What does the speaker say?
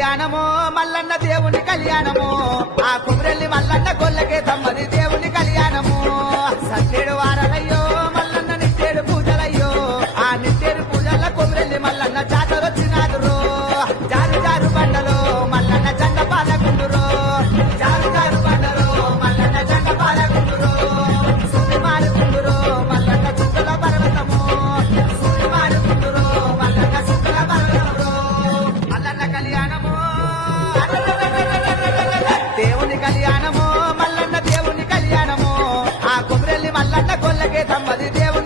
కళ్యాణమో మల్లన్న దేవుని కళ్యాణమో ఆ కుమరెల్లి మల్లన్న గొల్లకే తమ్మది దేవుని కళ్యాణము సత్యేడు వారాలయ్యో మల్లన్న నిట్టేడు పూజలయ్యో ఆ నిట్టేడు పూజల కుమరెల్లి మల్లన్న జాతరొచ్చినాదురో జారు జారు బండలో మల్లన్న జండ పాలకుందురో జారు జారు బండలో మల్లన్న జండ పాలకుందురో సుమి మారుకుందురో మల్లన్న చుక్కల పర్వతము సుమి మారుకుందురో మల్లన్న చుక్కల పర్వతము మల్లన్న కళ్యాణము దేవుని కళ్యాణము మల్లన్న దేవుని కళ్యాణము ఆ కుమరెల్లి మల్లన్న గొల్లకే తమ్మది దేవుని